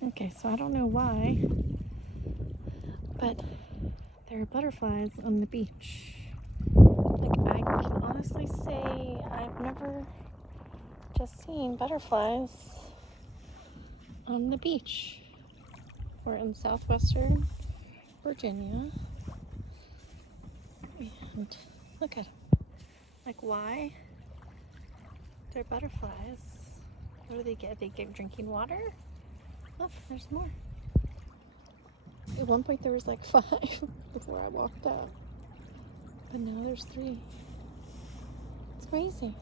Okay, so I don't know why, but there are butterflies on the beach. Like, I can honestly say I've never just seen butterflies on the beach. We're in southwestern Virginia, and look at them. Like, why? They're butterflies. What do they get? They get drinking water? Look, there's more. At one point there was like 5 before I walked out, but now there's 3. It's crazy.